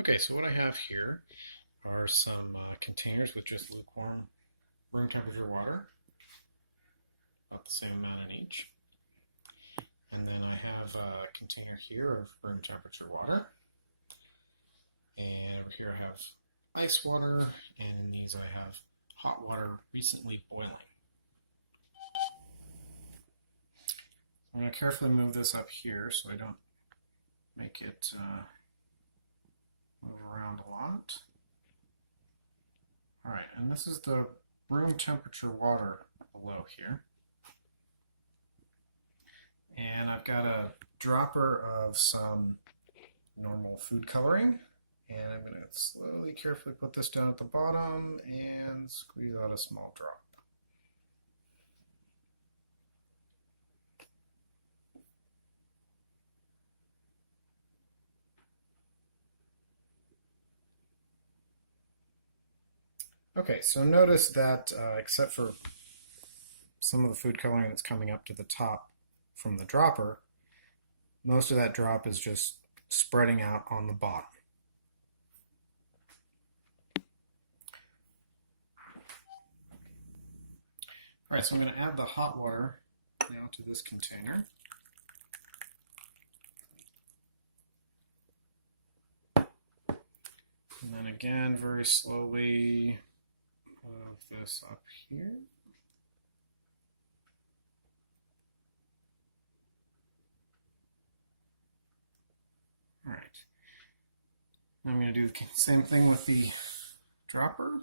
Okay, so what I have here are some containers with just lukewarm room temperature water, about the same amount in each. And then I have a container here of room temperature water. And over here I have ice water, and in these I have hot water recently boiling. I'm going to carefully move this up here so I don't make it move around a lot. Alright, and this is the room temperature water below here. And I've got a dropper of some normal food coloring, and I'm going to slowly, carefully put this down at the bottom and squeeze out a small drop. Okay, so notice that except for some of the food coloring that's coming up to the top from the dropper, most of that drop is just spreading out on the bottom. All right, so I'm going to add the hot water now to this container. And then again, very slowly move this up here. All right. Now I'm going to do the same thing with the dropper.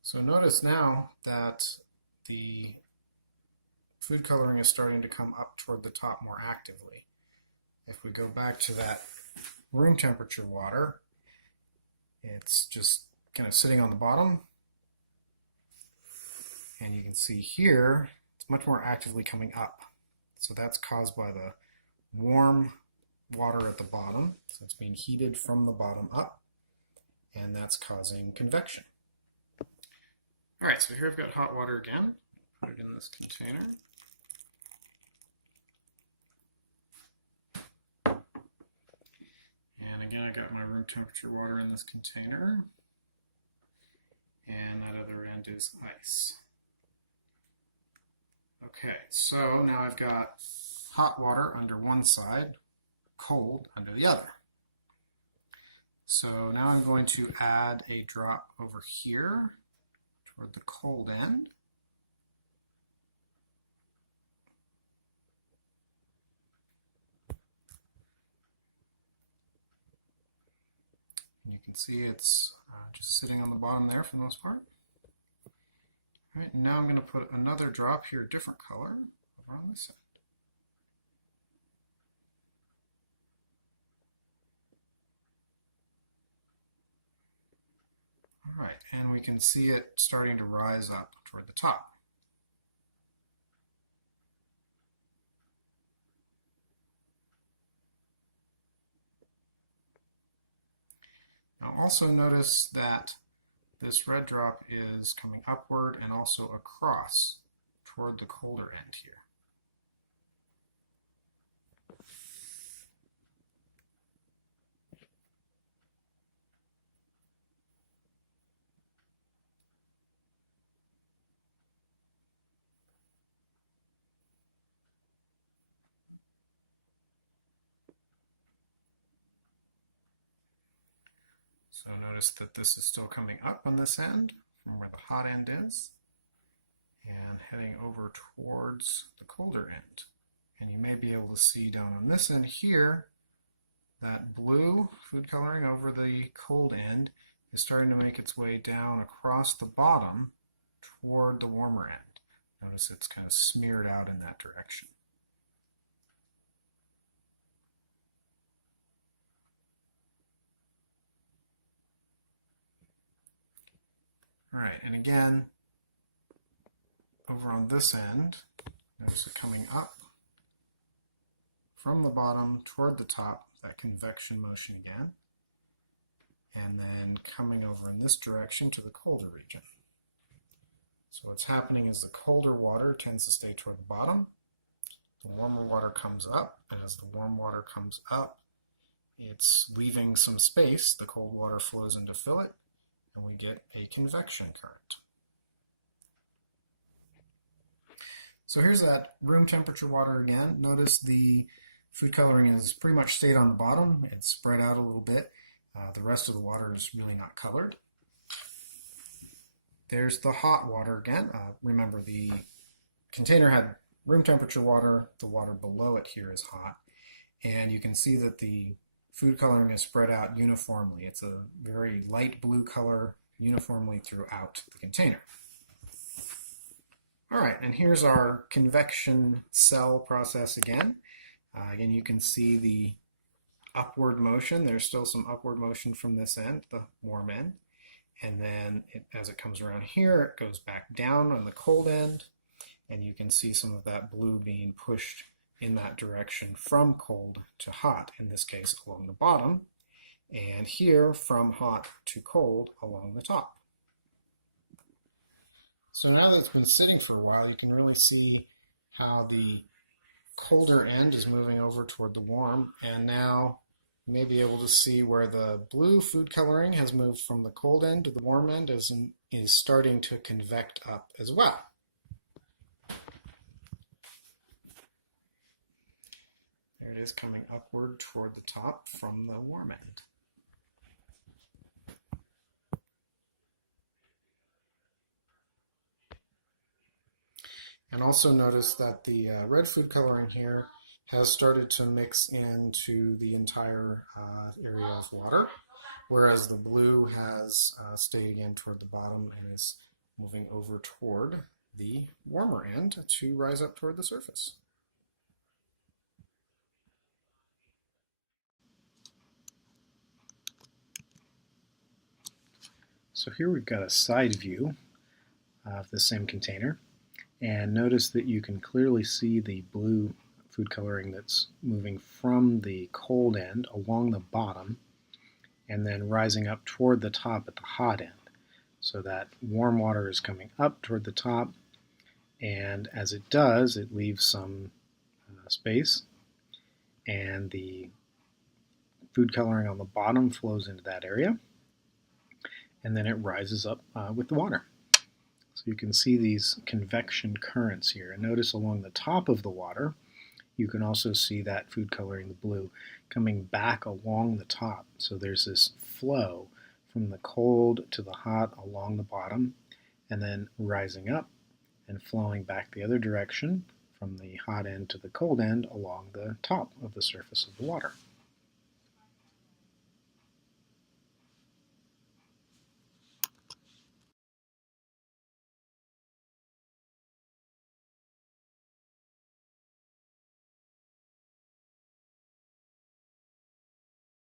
So notice now that the food coloring is starting to come up toward the top more actively. If we go back to that room temperature water, it's just kind of sitting on the bottom. And you can see here, it's much more actively coming up. So that's caused by the warm water at the bottom. So it's being heated from the bottom up, and that's causing convection. All right, so here I've got hot water again. Put it in this container. And again, I got my room temperature water in this container. And that other end is ice. Okay, so now I've got hot water under one side, cold under the other. So now I'm going to add a drop over here toward the cold end. And you can see it's just sitting on the bottom there for the most part. All right, now I'm going to put another drop here, a different color, over on this side. All right, and we can see it starting to rise up toward the top. Now also notice that this red drop is coming upward and also across toward the colder end here. So notice that this is still coming up on this end from where the hot end is and heading over towards the colder end. And you may be able to see down on this end here that blue food coloring over the cold end is starting to make its way down across the bottom toward the warmer end. Notice it's kind of smeared out in that direction. All right, and again, over on this end, notice it coming up from the bottom toward the top, that convection motion again, and then coming over in this direction to the colder region. So what's happening is the colder water tends to stay toward the bottom, the warmer water comes up, and as the warm water comes up, it's leaving some space, the cold water flows in to fill it, and we get a convection current. So here's that room temperature water again. Notice the food coloring is pretty much stayed on the bottom. It's spread out a little bit. The rest of the water is really not colored. There's the hot water again. Remember, the container had room temperature water. The water below it here is hot. And you can see that the food coloring is spread out uniformly. It's a very light blue color uniformly throughout the container. All right, and here's our convection cell process again. Again, you can see the upward motion. There's still some upward motion from this end, the warm end. And then as it comes around here, it goes back down on the cold end. And you can see some of that blue being pushed in that direction from cold to hot, in this case along the bottom. And here from hot to cold along the top. So now that it's been sitting for a while, you can really see how the colder end is moving over toward the warm, and now you may be able to see where the blue food coloring has moved from the cold end to the warm end is starting to convect up as well. There it is coming upward toward the top from the warm end. And also notice that the red food coloring here has started to mix into the entire area of water, whereas the blue has stayed again toward the bottom and is moving over toward the warmer end to rise up toward the surface. So here we've got a side view of the same container. And notice that you can clearly see the blue food coloring that's moving from the cold end along the bottom and then rising up toward the top at the hot end. So that warm water is coming up toward the top, and as it does, it leaves some space, and the food coloring on the bottom flows into that area, and then it rises up with the water. So you can see these convection currents here. And notice along the top of the water, you can also see that food coloring, the blue, coming back along the top. So there's this flow from the cold to the hot along the bottom, and then rising up and flowing back the other direction from the hot end to the cold end along the top of the surface of the water.